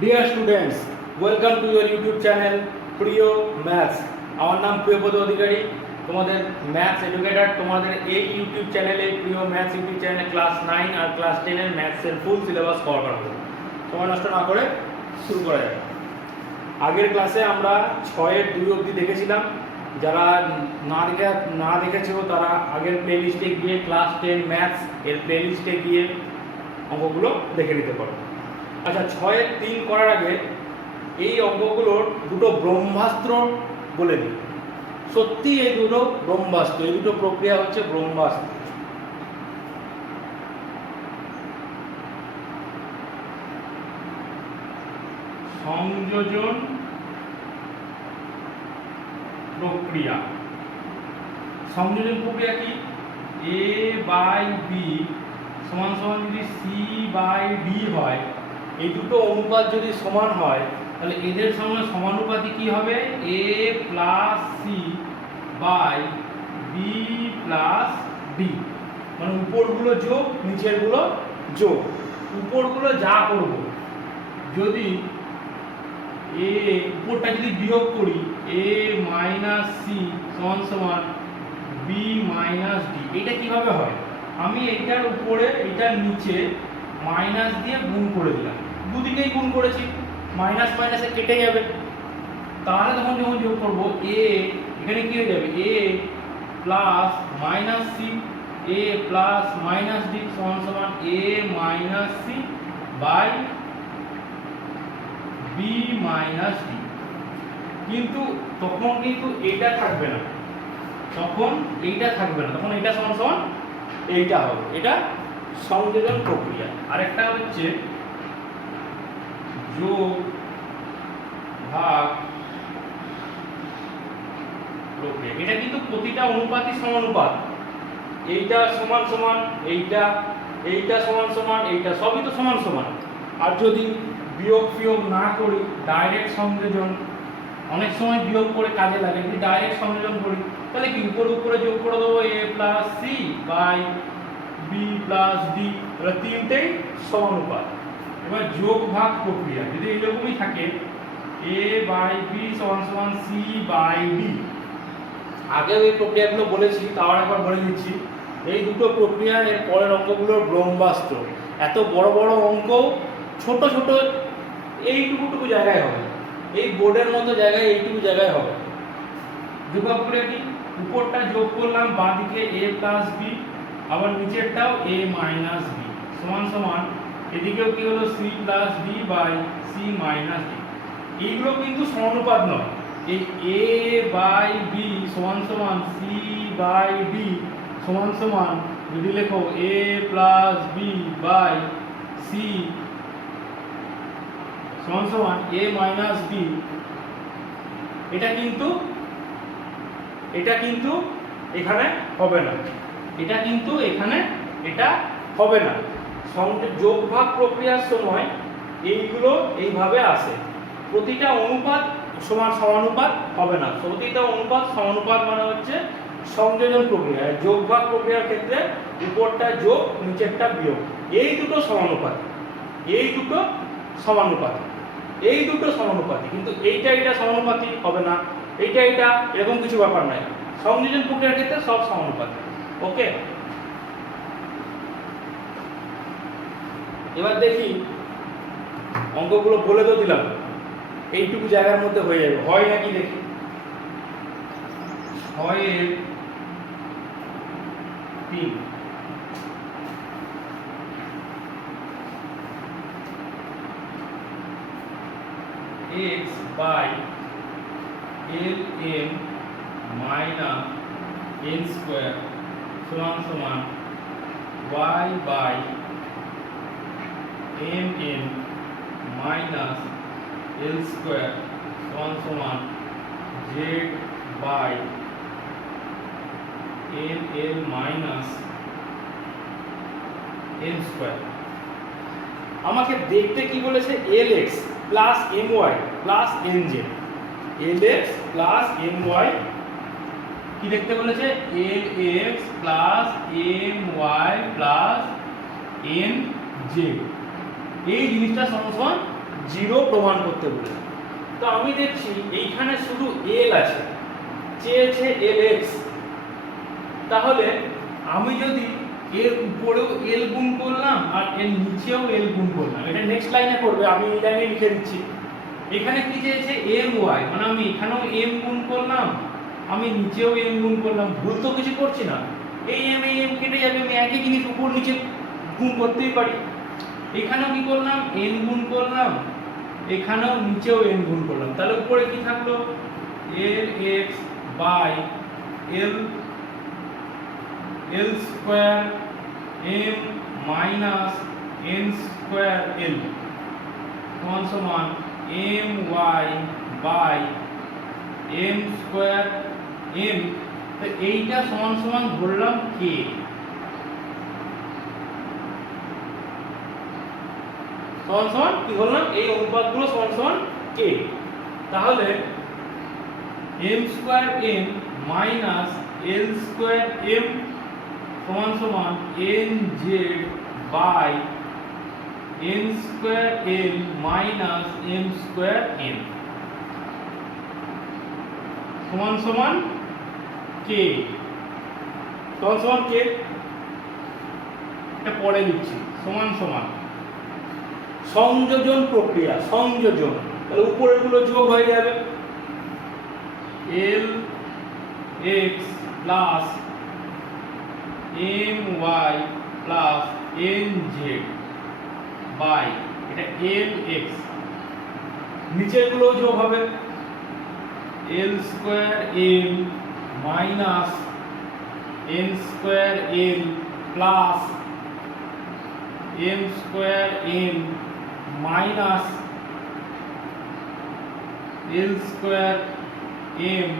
Dear students, welcome to your YouTube channel প্রিয় maths. আমার নাম প্রিয়পদ অধিকারী, তোমাদের ম্যাথস এডুকেটর। তোমাদের এই ইউটিউব চ্যানেলে প্রিয় ম্যাথস ইউটিউব চ্যানেলে ক্লাস 9 আর ক্লাস 10 এর ম্যাথসের ফুল সিলেবাস কভার করা হবে। সময় নষ্ট না করে শুরু করা যাক। আগের ক্লাসে আমরা 6 এর 2 অবধি দেখেছিলাম। যারা না দেখেছো তারা আগের প্লেলিস্টে গিয়ে ক্লাস 10 ম্যাথস এর প্লেলিস্টে গিয়ে অঙ্কগুলো দেখে নিতে পারো। আচ্ছা, 6 এর 3 করার আগে এই অঙ্কগুলোর দুটো ব্রহ্মাস্ত্র বলে দিই। সত্যি এই দুটো ব্রহ্মাস্ত্র, এই দুটো প্রক্রিয়া হচ্ছে ব্রহ্মাস্ত্র। সংযোজন প্রক্রিয়া। সংযোজন প্রক্রিয়া কি? a বাই বি সমান সমান যদি সি বাই ডি হয়, এই দুটো অনুপাত যদি সমান হয় তাহলে এদের সঙ্গে সমানুপাতি কি হবে? a plus C by B plus D. মানে উপরগুলো যোগ, নিচেরগুলো যোগ। উপরগুলো যা করব, যদি এ উপরটা যদি বিয়োগ করি a মাইনাস সি সমান সমান বি মাইনাস ডি, এটা কিভাবে হয়? আমি এইটার উপরে এইটার নিচে মাইনাস দিয়ে গুণ করে দিলাম, দুদিকেই গুণ করেছি, মাইনাস মাইনাসে কেটে যাবে। তাহলে তখন যখন যোগ করবো এ, এখানে কি হয়ে যাবে? A plus minus c, a plus minus d সমান সমান a minus c by b minus d. কিন্তু তখন কিন্তু এটা থাকবে না, তখন এইটা থাকবে না, তখন এটা সমান সমান এইটা হবে। এটা সংযোজন প্রক্রিয়া। আরেকটা হচ্ছে যোগ ভাগ প্রক্রিয়া। এটা কিন্তু প্রতিটা অনুপাতই সমানুপাত। এইটা সমান সমান এইটা, এইটা সমান সমান এইটা, সবই তো সমান সমান। আর যদি বিয়োগ ফিয়োগ না করি, ডাইরেক্ট সংযোজন, অনেক সময় বিয়োগ করে কাজে লাগে, যদি ডাইরেক্ট সংযোজন করি তাহলে কি উপরে উপরে যোগ করে দেবো a plus C by B plus D, এবার তিনটেই সমানুপাত। এবার যোগ ভাগ প্রক্রিয়া যদি এইরকমই থাকে a বাই বি সমান সমান সি বাই ডি। আগেও এই প্রক্রিয়াগুলো বলেছি, তাও একবার বলে দিচ্ছি। এই দুটো প্রক্রিয়া এর পরের অঙ্কগুলোর ব্রহ্মাস্ত্র। এত বড় বড় অঙ্ক ছোট ছোট এইটুকু জায়গায় হবে, এই বোর্ডের মতো জায়গায় এইটুকু জায়গায় হবে। যোগ প্রক্রিয়া কি? উপরটা যোগ করলাম বাঁদিকে a প্লাস বি, আবার নিচেরটাও a মাইনাস বি সমান সমান এদিকেও কি হলো c plus D by c minus D. এইগুলো কিন্তু সমানুপাত নয়। এই a বাই বি সমান সমান c বাই ডি সমান সমান যদি লেখো a plus B by c সমান সমান a মাইনাস বি, এটা কিন্তু এখানে হবে না, এটা কিন্তু এখানে এটা হবে না। যোগ ভাগ প্রক্রিয়ার সময় এইগুলো এইভাবে আসে। প্রতিটা অনুপাত সমানুপাত হবে না। প্রতিটা অনুপাত সমানুপাত মানে হচ্ছে সংযোজন প্রক্রিয়া। যোগ ভাগ প্রক্রিয়ার ক্ষেত্রে উপরটা যোগ, নিচেরটা বিয়োগ, এই দুটো সমানুপাত, এই দুটো সমানুপাতি, এই দুটো সমানুপাতি। কিন্তু এইটা সমানুপাতি হবে না, এইটা এরকম কিছু ব্যাপার নাই। সংযোজন প্রক্রিয়ার ক্ষেত্রে সব সমানুপাতি। ওকে, এবার দেখি অঙ্কগুলো বলে তো দিলাম, এইটুকু জায়গার মধ্যে হয়ে যাবে, হয় নাকি দেখি। 6 এর 3 x by ln minus n square সমান সমান y by mn minus l square সমান সমান z by nl minus n square। আমাকে দেখতে কি বলেছে? lx plus my plus nz, lx plus my কি দেখতে বলেছে? lx plus my plus nz। এই জিনিসটা সমান জিরো প্রমাণ করতে বলেছে। তো আমি দেখছি এইখানে শুধু এল আছে, চেয়েছে এল এক্স। তাহলে আমি যদি এর উপরেও এল গুণ করলাম আর এর নিচেও এল গুণ করলাম, এটা নেক্সট লাইনে করবে, আমি এই লাইনে লিখে দিচ্ছি। এখানে কি চেয়েছে এম ওয়াই, মানে আমি এখানেও এম গুণ করলাম, আমি নিচেও এম গুণ করলাম, ভুল তো কিছু করছি না। এই এম কেটে যাবে, আমি একই জিনিস উপর নিচে গুণ করতেই পারি। এখানেও কি করলাম, এন গুণ করলাম, এখানেও নিচেও এন গুণ করলাম, তাহলে উপরে কি থাকলো, l x by l l square M minus n square l সমান সমান m y by m square m. এইটা সমান সমান ধরলাম কে, সমান সমান কি ধরলাম, এই অনুপাতগুলো সমান সমান কে। তাহলে এম স্কোয়ার এম মাইনাস এল স্কোয়ার এম সমান সমান N Z by N square L minus M square N সমান সমান কে, সমান সমান কে, এটা পরে লিখছি, সমান সমান সংযোজন প্রক্রিয়া, সংযোজন, তাহলে উপরের গুলো যোগ হয়ে যাবে, l x plus m y plus n Z by এটা এল এক্স, নিচের গুলো যোগ হবে, এল স্কোয়ার এল minus n square l plus m square এল মাইনাস এল স্কোয়ার এম,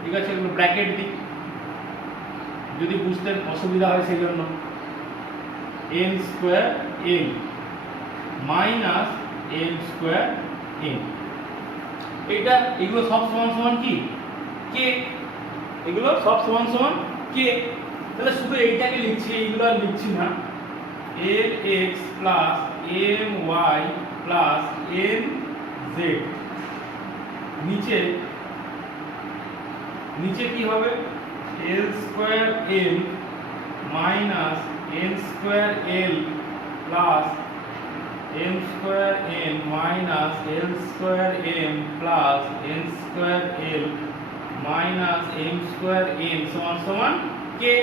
ঠিক আছে, এগুলো ব্র্যাকেট দিই যদি বুঝতে অসুবিধা হয় সেই জন্য, এন স্কোয়ার এল মাইনাস এম স্কোয়ার এম, এটা এগুলো সব সমান সমান কি কে, এগুলো সব সমান সমান কে। তাহলে শুধু এইটাকে লিখছি, এইগুলো আর লিখছি না, l x plus m y plus n z, নিচে নিচে কি হবে, এল স্কোয়ার এল minus n square l plus m square n minus এল square m plus n square এল মাইনাস এম স্কোয়ার এন সমান সমান কে।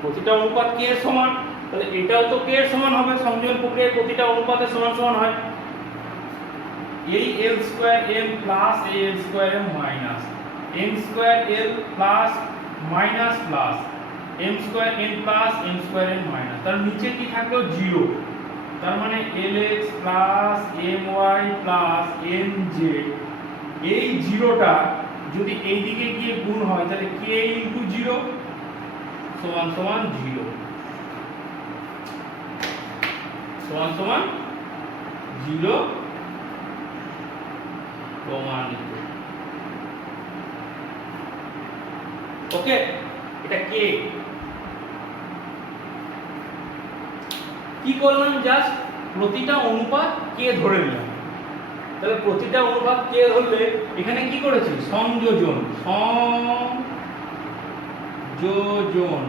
প্রতিটা অনুপাত কে এর সমান, তাহলে এটাও তো কে এর সমান হবে, সংযোজন প্রক্রিয়ায় প্রতিটা অনুপাতের সমান সমান হয়। এই l square m plus l square M minus M square l plus minus plus m square n plus m square n minus, তার নিচে কি থাকলো জিরো, তার মানে l x plus m y plus n z, এই জিরোটা যদি এই দিকে গিয়ে গুণ হয় তাহলে কে ইনটু জিরো সমান সমান জিরো, সমান সমান জিরো প্রমাণিত। ওকে, এটা কে, কি করলাম, জাস্ট প্রতিটা অনুপাত কে ধরে নিলাম। তাহলে প্রতিটা অনুপাত কে ধরলে এখানে কি করেছি, সংযোজন, সংযোজন,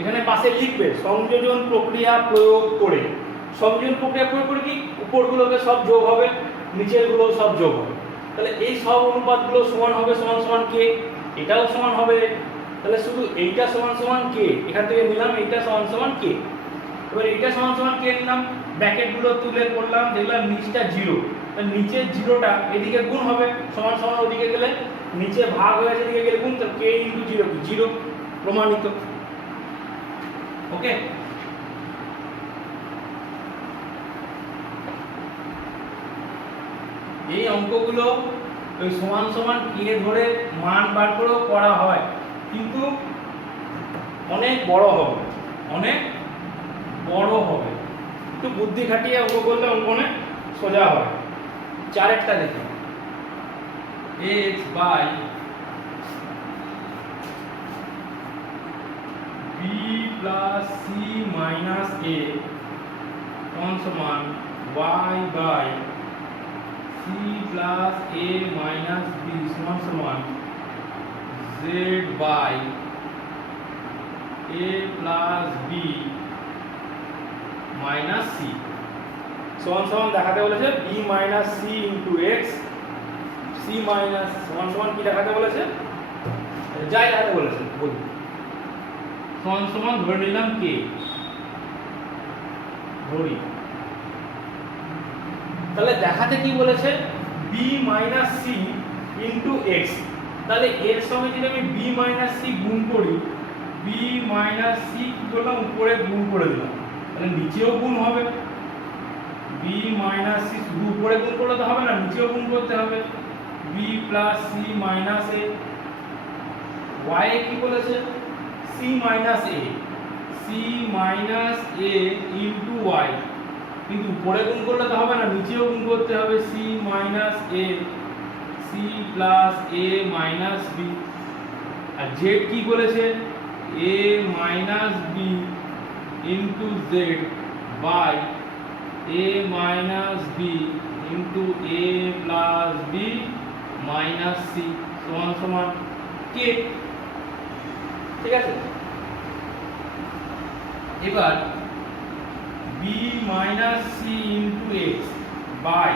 এখানে পাশে লিখবে সংযোজন প্রক্রিয়া প্রয়োগ করে, সংযোজন প্রক্রিয়া প্রয়োগ করে কি উপরগুলোকে সব যোগ হবে, নিচের গুলো সব যোগ হবে, তাহলে এই সব অনুপাতগুলো সমান হবে সমান সমান কে, এটাও সমান হবে, তাহলে শুধু এইটা সমান সমান কে, এখান থেকে নিলাম এইটা সমান সমান কে, এবার এইটা সমান সমান কে নিলাম, ব্র্যাকেট গুলো তুলে করলাম, দেখলাম নিচটা জিরো, নিচের জিরোটা এদিকে গুণ হবে, সমান সমান ওদিকে গেলে নিচে ভাগ হয়ে আছে, এদিকে গেলে গুণ, তো কে ইনটু জিরো জিরো প্রমাণিত। ওকে, এই অঙ্কগুলো ওই সমান সমান কে ধরে মান বার করেও করা হয়, কিন্তু অনেক বড় হবে, অনেক বড় হবে, একটু বুদ্ধি খাটিয়ে অঙ্ক করলে অঙ্ক অনেক সোজা হয়। চারেরটা দেখো, x by b plus c minus a সমান y by c plus a minus b সমান z by a plus b minus c সমান দেখাতে বলেছে b minus c into x c minus সমান কি দেখাতে বলেছে, যাই দেখাতে বলেছে বলি সমান ধরে নিলাম কে ধরি, তাহলে দেখাতে কি বলেছে b minus c into x, তাহলে এর সঙ্গে যদি আমি b মাইনাস c গুণ করি, b মাইনাস c কি করলাম উপরে গুণ করে দিলাম, তাহলে নিচেও গুণ হবে, b মাইনাস c শুধু উপরে গুণ করলে তো হবে না, নিচেও গুণ করতে হবে, b plus c minus a, y এ কি বলেছে c minus a, c minus a into y, কিন্তু উপরে গুণ করলে তো হবে না, নিচেও গুণ করতে হবে, c minus a, c plus a minus b, আর z কি বলেছে a minus b into z by a minus b into a plus b minus c সমান k, ঠিক আছে। এবার b minus c into x by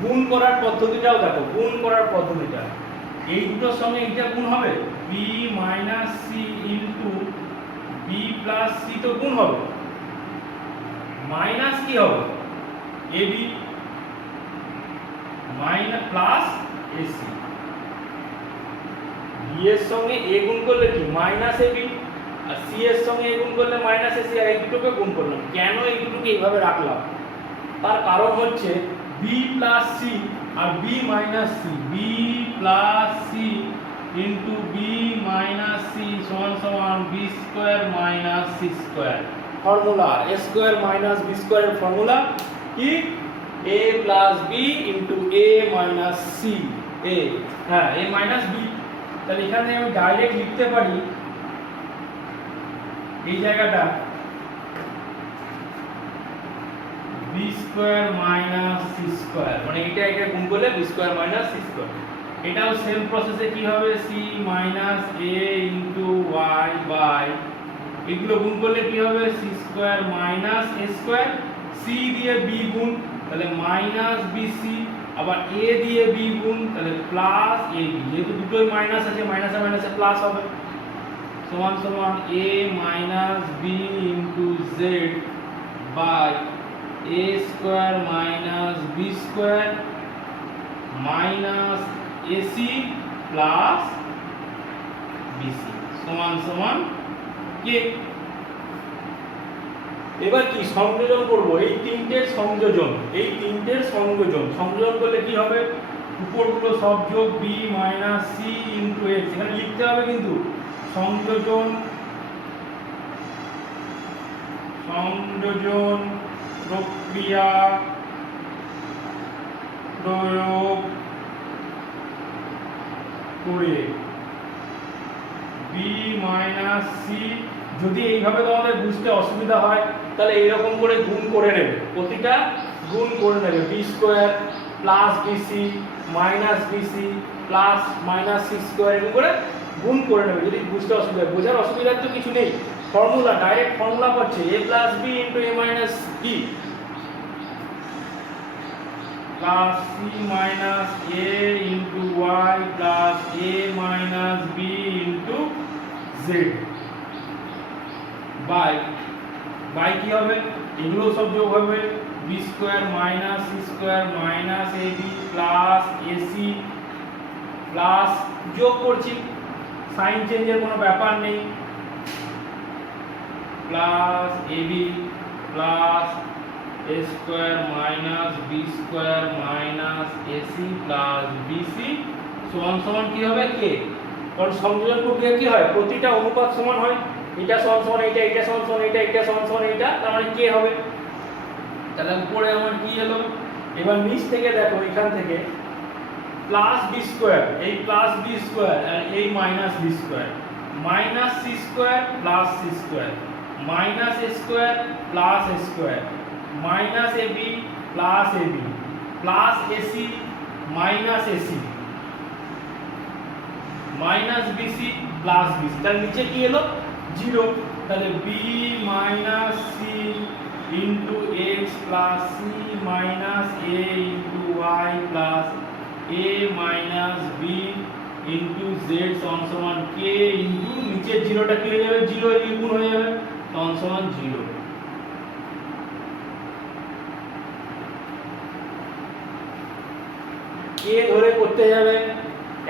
গুণ করার পদ্ধতিটাও দেখো, গুণ করার পদ্ধতিটা এই দুটোর সঙ্গে এইটা গুণ হবে, b minus c into b plus c তো গুণ হবে, মাইনাস কি হবে ab minus plus ac, b এর সঙ্গে a গুণ করলে কি মাইনাস ab, আর c এর সঙ্গে a গুণ করলে মাইনাস ac, আর এই দুটোকে গুণ করলাম। কেন এই দুটোকে এইভাবে রাখলাম, তার কারণ হচ্ছে b প্লাস c আর b minus c, b plus c into b minus c সমান b square minus c square, formula a square minus b square এর ফর্মুলা কি a plus b into a minus c, a হ্যাঁ a minus b, তাহলে এখানে আমি direct লিখতে পারি এই জায়গাটা b square minus c square, মানে এটা গুণ করলে b square minus c square, এটাও সেম প্রসেসে কি হবে c minus a into y by এগুলো গুণ করলে কি হবে c square minus a square, c দিয়ে b গুণ তাহলে মাইনাস bc, আবার a দিয়ে b গুণ তাহলে প্লাস ab, যেহেতু দুটোই মাইনাস আছে মাইনাসে মাইনাসে প্লাস হবে, সমান a minus b into z by a square minus b square minus ac plus bc সমান k। এবার কি সংযোজন করব, এই তিনটের সংযোজন করলে কি হবে, উপরগুলো সব যোগ b minus c into x, এখানে লিখতে হবে কিন্তু সংযোজন প্রক্রিয়া প্রয়োগ করে b মাইনাস c, যদি এইভাবে তোমাদের বুঝতে অসুবিধা হয় তাহলে এইরকম করে গুণ করে নেবে, প্রতিটা গুণ করে নেবে, b square plus bc minus bc plus minus c square এরকম করে গুণ করে নেবে, যদি বুঝতে অসুবিধা, বোঝার অসুবিধার তো কিছু নেই, ফর্মুলা ডাইরেক্ট ফর্মুলা করছে a plus b into a minus b plus c minus a into y plus a minus b into z by কি হবে, এগুলো সব যোগ হবে b square minus c square minus ab plus ac plus যোগ করছি, sign চেঞ্জের কোনো ব্যাপার নেই, plus ab plus a square minus b square minus ac plus bc সমান কি হবে k, কারণ সংযোজন প্রক্রিয়া কি হয় প্রতিটা অনুপাত সমান হয়, এটা সমান এইটা, এটা সমান এইটা, এটা সমান এইটা, তার মানে k হবে। তাহলে উপরে আমার কি এলো, এবার নিচ থেকে দেখো এখান থেকে প্লাস b স্কয়ার, এই প্লাস b স্কয়ার আর এই minus b square, minus c square plus c square minus a square plus a square minus ab plus ab plus ac minus ac minus bc plus bc, তার নিচে কি এলো 0, তাহলে b minus c into x plus c minus a into y plus a minus b into z সমান k into নিচে 0টা কি হয়ে যাবে 0 এই গুণ হয়ে যাবে সমান 0। কে ধরে করতে যাবে,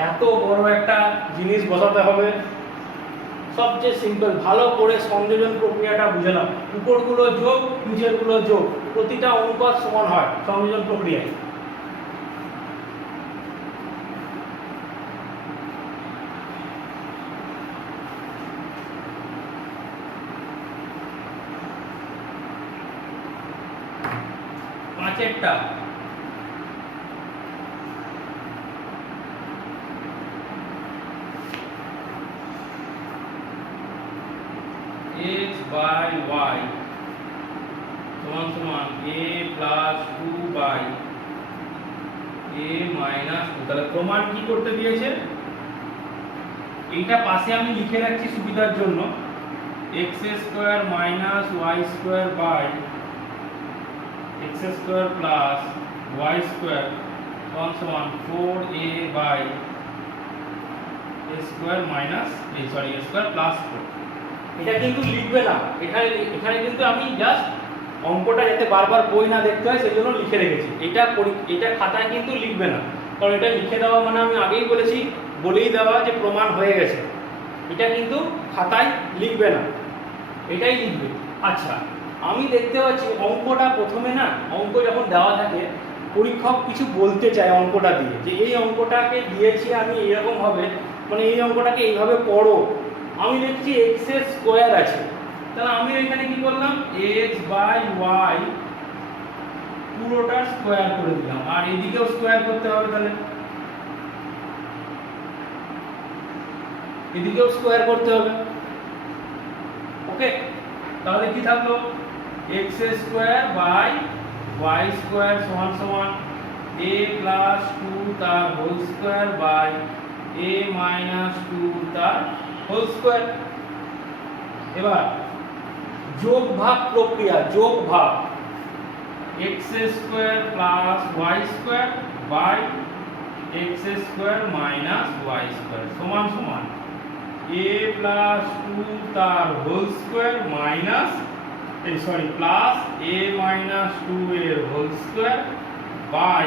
এত বড় একটা জিনিস বসাতে হবে। সবচেয়ে সিম্পল, ভালো করে সংযোজন প্রক্রিয়াটা বুঝে নাও। উপরগুলো যোগ নিচেরগুলো যোগ, প্রতিটা অনুপাত সমান হয় সংযোজন প্রক্রিয়ায়। পাঁচেরটা x by y সমান a plus 2 by a minus 2। তাহলে প্রমাণ কি করতে দিয়েছে, এইটা পাশে আমি লিখে রাখছি সুবিধার জন্য, x square minus y square by x square plus y square সমান 4a by a square minus a square plus 4। এটা কিন্তু লিখবে না, এখানে কিন্তু আমি জাস্ট অঙ্কটা যাতে বারবার বই না দেখতে হয় সেই জন্য লিখে রেখেছি। এটা খাতায় কিন্তু লিখবে না, কারণ এটা লিখে দেওয়া মানে আমি আগেই বলেছি, বলেই দেওয়া যে প্রমাণ হয়ে গেছে। এটা কিন্তু খাতায় লিখবে না, এটাই লিখবে। আচ্ছা, আমি দেখতে পাচ্ছি অঙ্কটা প্রথমে না, অঙ্ক যখন দেওয়া থাকে পরীক্ষক কিছু বলতে চায় অঙ্কটা দিয়ে, যে এই অঙ্কটাকে দিয়েছি আমি এরকম হবে, মানে এই অঙ্কটাকে এইভাবে পড়ো। আমি লিখছি x এর স্কয়ার আছে, তাহলে আমি এখানে কি করলাম x বাই y পুরোটা স্কয়ার করে দিলাম, আর এদিকেও স্কয়ার করতে হবে, তাহলে এদিকেও স্কয়ার করতে হবে। ওকে, তাহলে কি থাকলো x square by y square সমান a প্লাস 2 তার whole square by a minus 2 তার হোল স্কয়ার। এবার যোগ ভাগ প্রক্রিয়া, যোগ ভাগ x square plus y square by x square minus y square সমান a প্লাস 2 তার whole square minus plus a minus 2 এর whole square by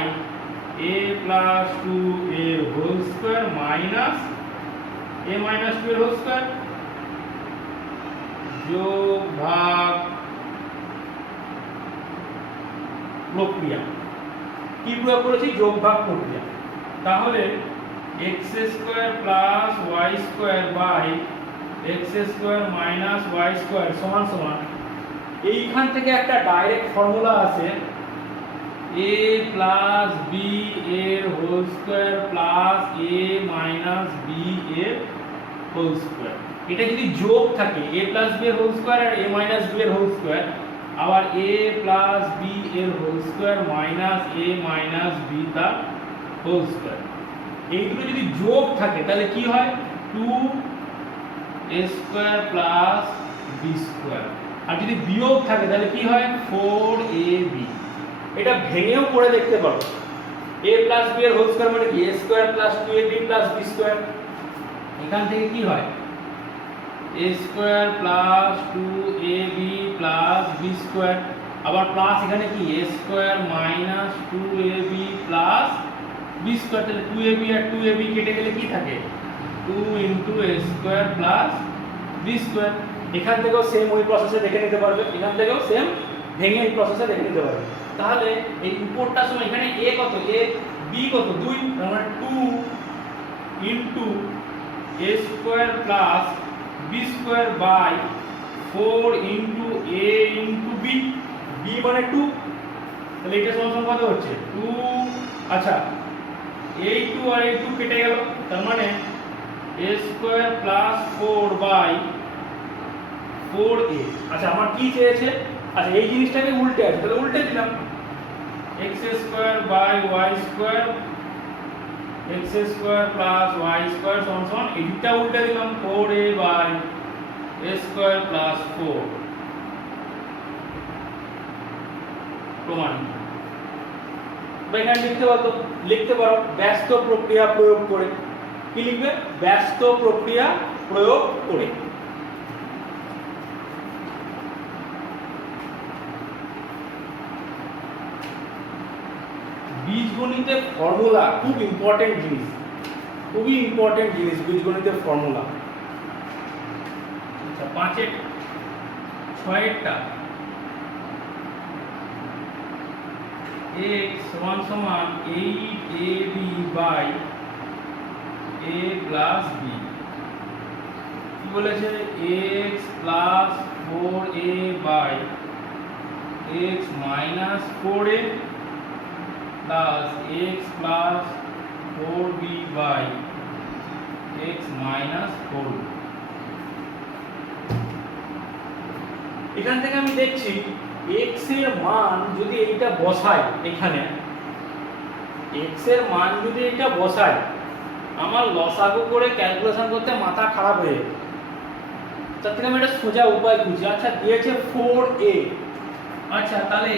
a plus 2 এর whole square minus a minus 2 এর হোল স্কয়ার। যোগ ভাগ প্রক্রিয়া কি প্রয়োগ করেছি, যোগ ভাগ প্রক্রিয়া। তাহলে x square plus y square by x square minus y square সমান এইখান থেকে একটা ডাইরেক্ট ফর্মুলা আছে, a প্লাস b এর whole square plus a minus b এর হোল স্কয়ার। এটা যদি যোগ থাকে a প্লাস b এর হোল স্কয়ার আর a মাইনাস b এর হোল স্কয়ার, আবার a প্লাস b এর whole square minus a minus b তার হোল স্কয়ার, এইগুলো যদি যোগ থাকে তাহলে কি হয় 2a square plus b square, আর যদি বিয়োগ থাকে তাহলে কি হয় 4ab। এটা ভেঙেও পড়ে দেখতে পারো, a প্লাস b এর হোল স্কয়ার মানে কি a square plus 2ab plus b square. এখান থেকে কি হয় a square plus 2ab plus b square, আবার প্লাস এখানে কি a square minus 2ab plus b square. তাহলে 2ab আর 2ab কেটে গেলে কি থাকে 2 into a square plus b square. এখান থেকেও সেম ওই প্রসেসে দেখে নিতে পারবে, এখান থেকেও সেম ভেঙে এই প্রসেসে দেখে নিতে পারবে। তাহলে এই উপরটার সময় এখানে a কত, a b কত 2, তার মানে 2 into a square plus b square by 4 into a into b, b মানে 2, তাহলে এটা সমান কত হচ্ছে 2। আচ্ছা, এই 2 আর এই 2 কেটে গেল, তার মানে a square plus 4 by 4a। আচ্ছা, আমার কি চেয়েছে আচ্ছা এই জিনিসটাকে উল্টে আছে, তাহলে উল্টে দিলাম x square by y square x square plus y square সমান সমান এইটা উল্টে দিলাম 4a by a square plus 4 প্রমাণিত। এখানে লিখতে পারো ব্যস্ত প্রক্রিয়া প্রয়োগ করে। কি লিখবে? ব্যস্ত প্রক্রিয়া প্রয়োগ করে। বীজগণিতের ফর্মুলা খুব ইম্পর্টেন্ট জিনিস, খুবই ইম্পর্টেন্ট জিনিস বীজগণিতের ফর্মুলা। আচ্ছা 5 6টা x সমান সমান 8ab by a plus b। কি বলেছে? x plus 4a by x minus 4a plus x plus 4b by x minus 4। এখান থেকে আমি দেখছি x এর মান যদি এইটা বসাই, এখানে x এর মান যদি এটা বসাই, আমার লসাগু করে ক্যালকুলেশন করতে মাথা খারাপ হয়ে যাবে। তার থেকে আমি একটা সোজা উপায় খুঁজি। আচ্ছা দিয়েছে 4a, আচ্ছা তাহলে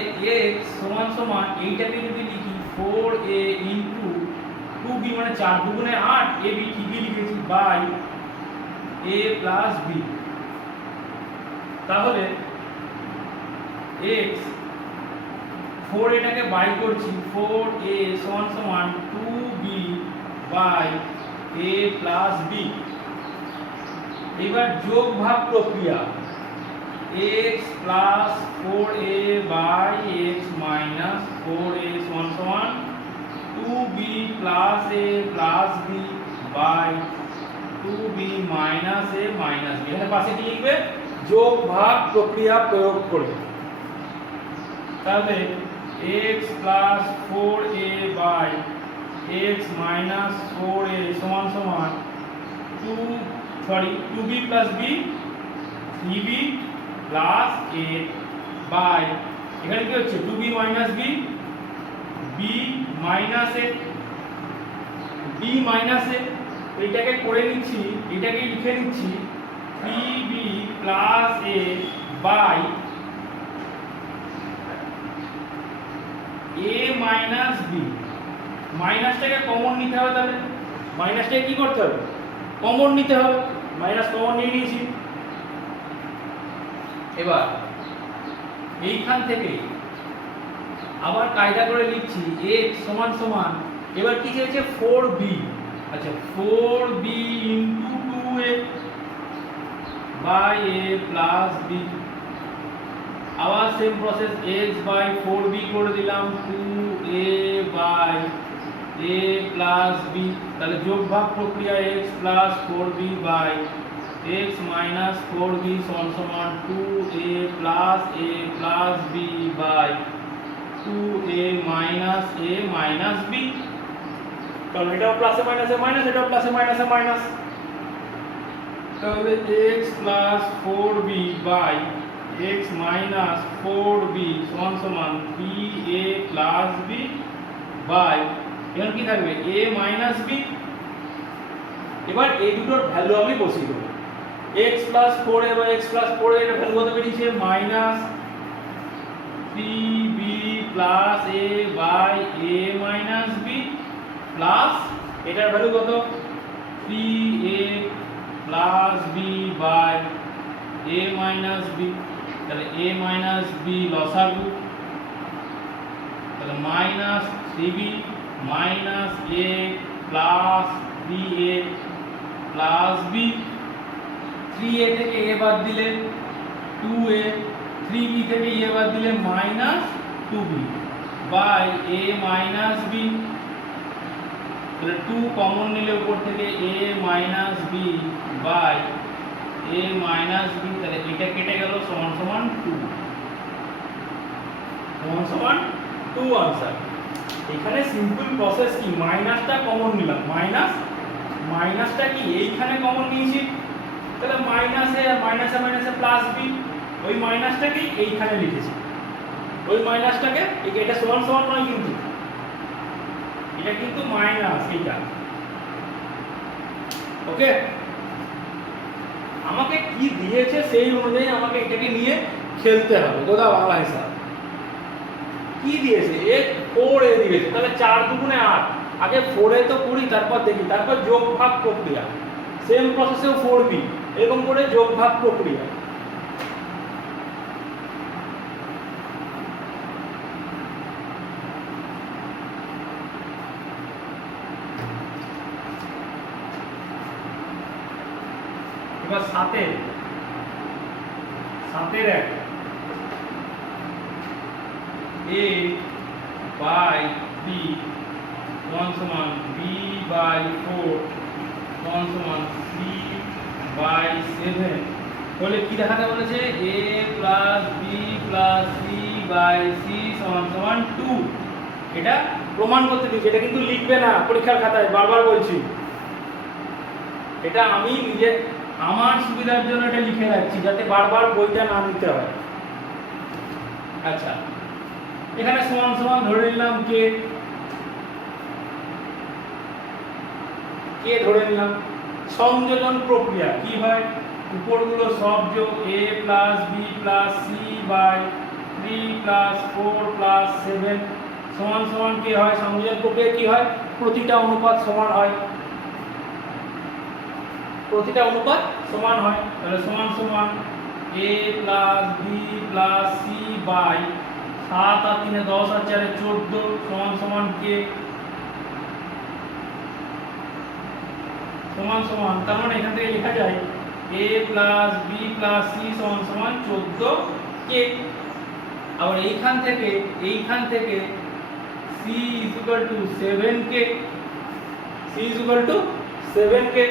x সমান সমান এইটাকে যদি লিখি 4a ইনটু 2b মানে 4 দুগুণে 8, ab ঠিকই লিখেছি বাই a প্লাস b। তাহলে x 4 এটাকে বাই করছি 4a সমান সমান 2b by a plus b। এবার যোগ ভাগ প্রক্রিয়া x plus 4a by x minus 4a সমান সমান 2b plus a plus b by 2b minus a minus b। এখানে পাশে কি লিখবে? যোগ ভাগ প্রক্রিয়া প্রয়োগ করে। তাহলে x plus 4a by x minus 4a সমান সমান 2b plus b 3b plus a by এখানে কি হচ্ছে 2b minus b b minus a b minus a এটাকে করে নিচ্ছি, এটাকে লিখে নিচ্ছি 3b plus a by a minus b। মাইনাসটাকে কমন নিতে হবে, তাহলে মাইনাসটাকে কি করতে হবে? কমন নিতে হবে। মাইনাস কমন নিয়ে নিয়েছি। এবার এইখান থেকে আবার কায়দা করে লিখছি x সমান সমান, এবার কি চেয়েছে 4b, আচ্ছা 4b into 2a by a plus b। আবার same process x by 4b করে দিলাম 2a by a plus b। তাহলে যোগ ভাগ প্রক্রিয়া x plus 4b by x minus 4b সমান সমান 2a plus a plus b by 2a minus a minus b। কারণ এটাও প্লাসে মাইনাসে মাইনাস, এটাও প্লাসে মাইনাসে মাইনাস। তাহলে x plus 4b by x minus 4b সমান সমান 3a প্লাস b বাই এখন কি থাকবে a মাইনাস b। এবার এই দুটোর ভ্যালু আমি বসিয়ে দেবো। x plus 4a by x plus 4a এর ভ্যালু কত বেরিয়েছে? Minus 3b plus a by a minus b plus এটার ভ্যালু কত? 3a plus b by a minus b। তাহলে a মাইনাস b লসাগু, তাহলে minus 3b minus a plus 3a plus b। 3a থেকে a বাদ দিলে 2a, 3b থেকে a বাদ দিলে minus 2b by a minus b। তাহলে 2 কমন নিলে উপর থেকে a minus b by a minus b। তাহলে এটা কেটে গেল সমান সমান 2, সমান সমান 2 आंसर। এখানে সিম্পল প্রসেস কি? মাইনাসটা কমন নিলাম, মাইনাসটা কি এইখানে কমন নিয়েছি, তাহলে মাইনাসে আর মাইনাসে মাইনাসে প্লাস b, ওই মাইনাসটাকে এইখানে লিখেছি, ওই মাইনাসটাকে এটা সমান সমান নয় কিন্তু, এটা কিন্তু মাইনাস এইটা। ওকে, আমাকে কি দিয়েছে সেই অনুযায়ী আমাকে এটাকে নিয়ে খেলতে হবে। গোদা বাংলা হিসাব কি দিয়েছে, এ 4a দিয়েছে, তাহলে 4 দুগুণে 8, আগে 4a তো করি তারপর দেখি, তারপর যোগ ভাগ প্রক্রিয়া, সেম প্রসেসেও 4b, এরকম করে যোগ ভাগ প্রক্রিয়া। এবার সাতের এক a বাই b সমান b বাই 4 সমান c বাই 7 বলে কি দেখাতে বলেছে, a plus b plus c by c সমান 2। এটা প্রমাণ করতে দিচ্ছি, এটা কিন্তু লিখবে না পরীক্ষার খাতায়, বারবার বলছি। এটা আমি নিজে আমার সুবিধার জন্য এটা লিখে রাখছি, যাতে বারবার বইটা না নিতে হয়। আচ্ছা, এখানে সমান সমান ধরে নিলাম কে ধরে নিলাম। সংযোজন প্রক্রিয়া কি হয়, উপরগুলো সব যোগ a plus b plus c by 3 plus 4 plus 7 সমান সমান কি হয়, সংযোজন প্রক্রিয়া কি হয়, প্রতিটা অনুপাত সমান হয়, প্রতিটা অনুপাত সমান হয়। তাহলে সমান সমান a plus b plus c by 7 আর 3 10 আর 4 14 সমান সমান কে সমান সমান, তার মানে এখান থেকে লেখা যায় a plus b plus c সমান সমান 14 কে। আবার এইখান থেকে c is equal to 7 K, c is equal to 7 কে।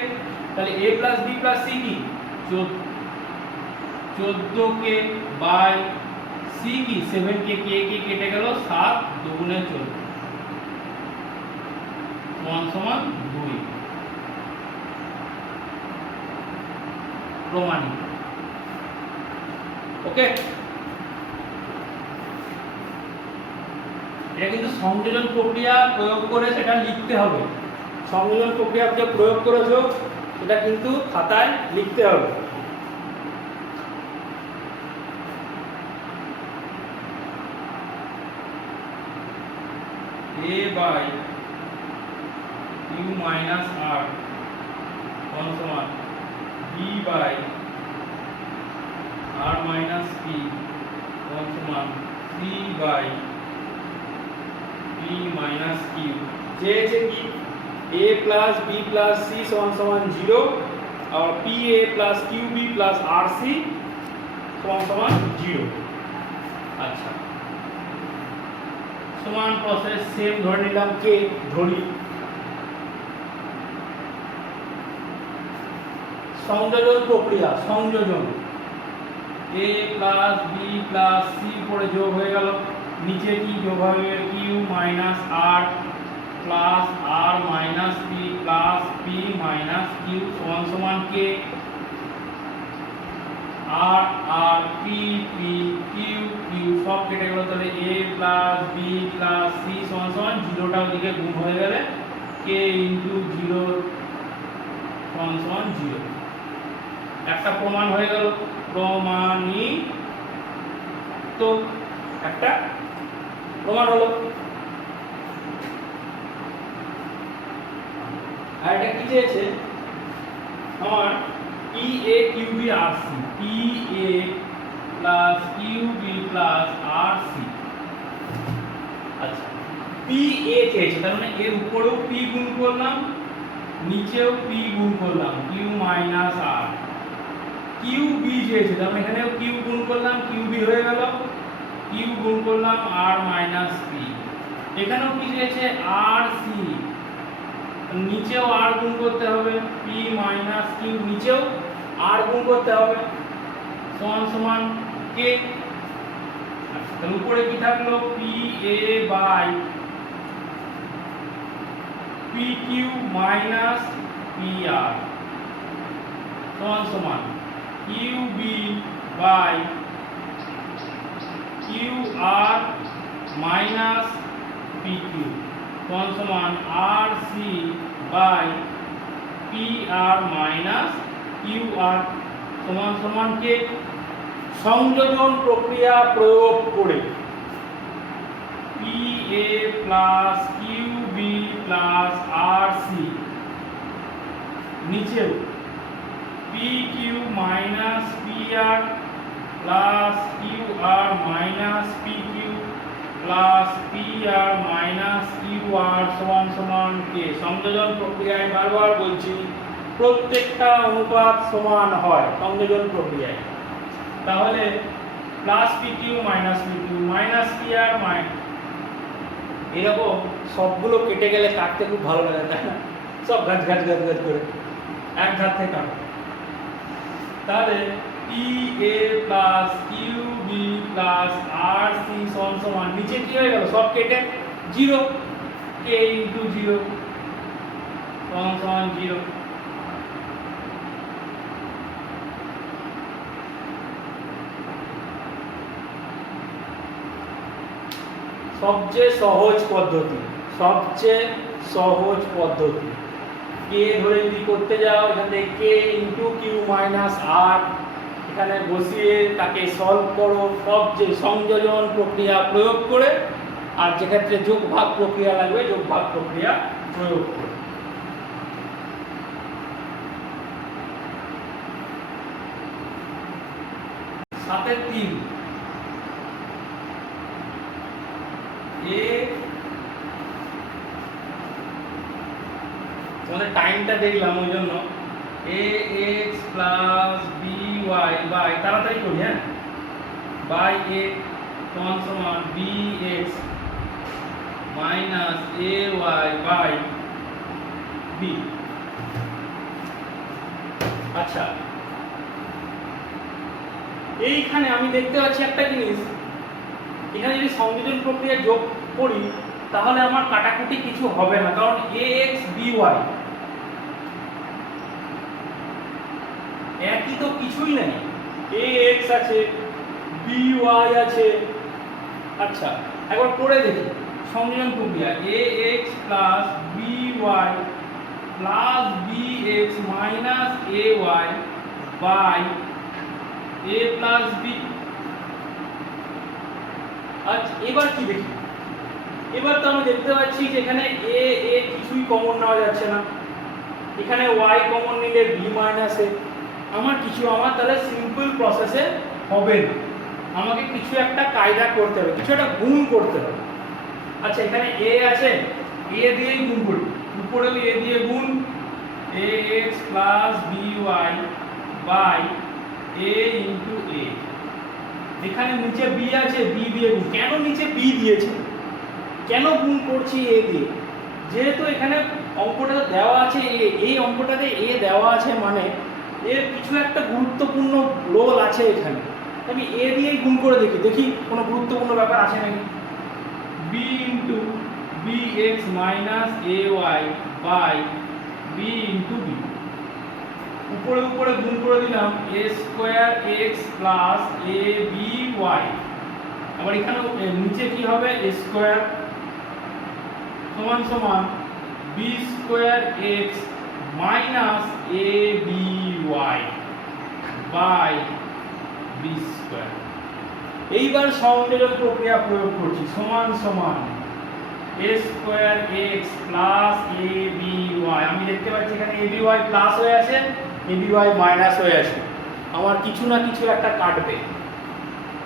তাহলে a plus b plus c কি 14 কে বাই c কি 7 কে, কে কেটে গেল, 7 দুগুণে 14 সমান 2। প্রমাণিত। ওকে, এটা কিন্তু সংযোজন প্রক্রিয়া প্রয়োগ করে সেটা লিখতে হবে। সংযোজন প্রক্রিয়া যে প্রয়োগ করেছো সেটা কিন্তু খাতায় লিখতে হবে। a by q minus r সমান b by r minus p সমান c by p minus q। চেয়েছে কি a plus b plus c সমান 0 और pa plus qb plus rc সমান 0। আচ্ছা, সমান প্রসেস সেম ধরে নিলাম, কে ধরি। সংযোজন প্রক্রিয়া, সংযোজন a plus b plus c পরে যোগ হয়ে গেল, নিচে কি যোগ হবে, q minus r plus r minus p plus p minus q সমান কে, r r p p q q সব কেটে গেল। তাহলে a plus b plus c সমান 0টা ওদিকে গুণ হয়ে গেলে k ইনটু 0 সমান 0। একটা প্রমাণ হয়ে গেল, প্রমাণিত, একটা প্রমাণ হলো। আর এটা কি চেয়েছে আমার PA QB RC, PA plus QB plus RC। আচ্ছা, PA চেয়েছে, তার মানে এর উপরেও P গুণ করলাম, নিচেও P গুণ করলাম, Q মাইনাস R। QB চেয়েছে, তার মানে এখানেও Q গুণ করলাম, QB হয়ে গেল, Q গুণ করলাম R মাইনাস P। এখানেও কি চেয়েছে, RC, নিচেও R গুণ করতে হবে, P মাইনাস Q, নিচেও R গুণ করতে হবে, সমান কে। তাহলে উপরে কি থাকলো, PA by PQ minus PR সমান QB by Q R minus P Q সমান R C by P R minus Q R সমান কে সংযোজন প্রক্রিয়া প্রয়োগ করে P A plus Q B plus R C নিচেও P Q minus P R plus Q R minus P Q plus P R minus Q R সমান k সংযোজন প্রক্রিয়ায় বারবার বলছি প্রত্যেকটা অনুপাত সমান হয় সংযোজন প্রক্রিয়ায়। তাহলে plus P Q minus P R এরকম সবগুলো কেটে গেলে কাটতে খুব ভালো লাগে, তাই না? সব গাছ করে এক ধার থেকে কাটো। তাহলে P A plus Q B plus R C সমান নিচে কি হয়ে গেল সব কেটে 0 কে ইনটু 0 সমান 0। সবচেয়ে সহজ পদ্ধতি কে ধরে যদি করতে যাও এখান থেকে কে ইন্টু কিউ মাইনাস আর এখানে বসিয়ে তাকে সলভ করো সবচেয়ে সংযোজন প্রক্রিয়া প্রয়োগ করে, আর যেক্ষেত্রে যোগ ভাগ প্রক্রিয়া লাগবে যোগ ভাগ প্রক্রিয়া প্রয়োগ করে। সাথে 3 এ তোমাদের টাইমটা দেখলাম ওই জন্য a x plus b Y by তাড়াতাড়ি করি হ্যাঁ বাই এ সমান b x minus A Y by b. আচ্ছা এইখানে আমি দেখতে পাচ্ছি একটা জিনিস, এখানে যদি সংযোজন প্রক্রিয়া যোগ করি তাহলে আমার কাটাকুটি কিছু হবে না, কারণ এ এক্স বি ওয়াই একই তো কিছুই নেই, এ এক্স আছে বি ওয়াই আছে। আচ্ছা একবার করে দেখি সংযোজন প্রক্রিয়া a x plus b y plus b x minus A Y by a plus b. আচ্ছা এবার কি দেখি, এবার তো আমি দেখতে পাচ্ছি যে এখানে এ এ কিছুই কমন নেওয়া যাচ্ছে না, এখানে ওয়াই কমন নিলে বি মাইনাস এ। আমার তাহলে সিম্পল প্রসেসে হবে না, আমাকে কিছু একটা কায়দা করতে হবে, কিছু একটা গুণ করতে হবে। আচ্ছা এখানে এ আছে, এ দিয়েই গুণ করি, উপরে এ দিয়ে গুণ a x plus b Y by a into a. এখানে নিচে বি আছে, বি দিয়ে গুণ। কেন নিচে বি দিয়েছে, কেন গুণ করছি এ দিয়ে? যেহেতু এখানে অঙ্কটা দেওয়া আছে এ, এই অঙ্কটাতে এ দেওয়া আছে মানে এর কিছু একটা গুরুত্বপূর্ণ রোল আছে এখানে। আমি এ দিয়েই গুণ করে দেখি কোনো গুরুত্বপূর্ণ ব্যাপার আছে নাকি। B into B x minus A Y by B into B. উপরে গুণ করে দিলাম A square X plus A B Y. আবার এখানে নিচে কি হবে এ স্কোয়ার সমান B square x minus A B Y by B square. এইবার সংযোজন প্রক্রিয়া প্রয়োগ করছি সমান A square X plus A B Y. আমি দেখতে পাচ্ছি এখানে এ বি ওয়াই প্লাস হয়ে আছে, এ বি ওয়াই মাইনাস হয়ে আছে, আমার কিছু না কিছু একটা কাটবে।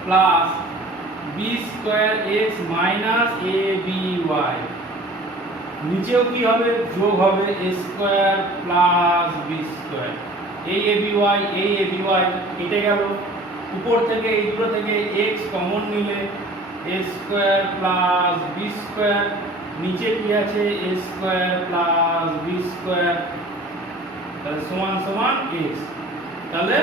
Plus b square x minus A B y, নিচেও কি হবে যোগ হবে এ স্কোয়ার প্লাস বি স্কোয়ার। এই এ বি ওয়াই কেটে গেল, উপর থেকে এই দুটো থেকে এক্স কমন নিলে এ স্কোয়ার প্লাস বি স্কোয়ার, নিচে কি আছে এ স্কোয়ার প্লাস বি স্কোয়ার, তাহলে সমান এক্স। তাহলে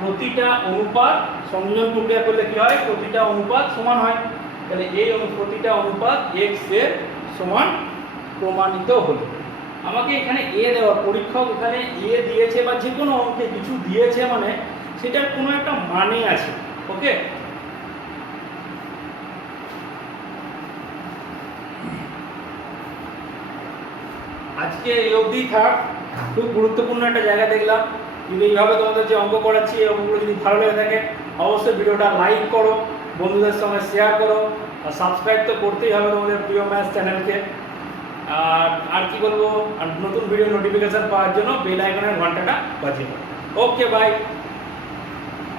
প্রতিটা অনুপাত সংযোজন প্রক্রিয়া করলে কি হয়, প্রতিটা অনুপাত সমান হয়। তাহলে এই প্রতিটা অনুপাত এক্স এর সমান প্রমাণিত হলো। আমাকে এখানে এ দেওয়ার, পরীক্ষক এখানে এ দিয়েছে বা যে কোনো অঙ্কে কিছু দিয়েছে মানে সেটার কোনো একটা মানে আছে। ওকে আজকে এই অবধি থাক। খুব গুরুত্বপূর্ণ একটা জায়গা দেখলাম। যদি এইভাবে তোমাদের যে অঙ্ক করাচ্ছি এই অঙ্কগুলো যদি ভালো লেগে থাকে অবশ্যই ভিডিওটা লাইক করো, বন্ধুদের সঙ্গে শেয়ার করো, আর সাবস্ক্রাইব তো করতেই হবে তোমাদের প্রিয় ম্যাথস চ্যানেলকে। আর কি বলবো, আর নতুন ভিডিও নোটিফিকেশন পাওয়ার জন্য বেল আইকনের ঘন্টাটা বাজিয়ে দাও। Okay bye.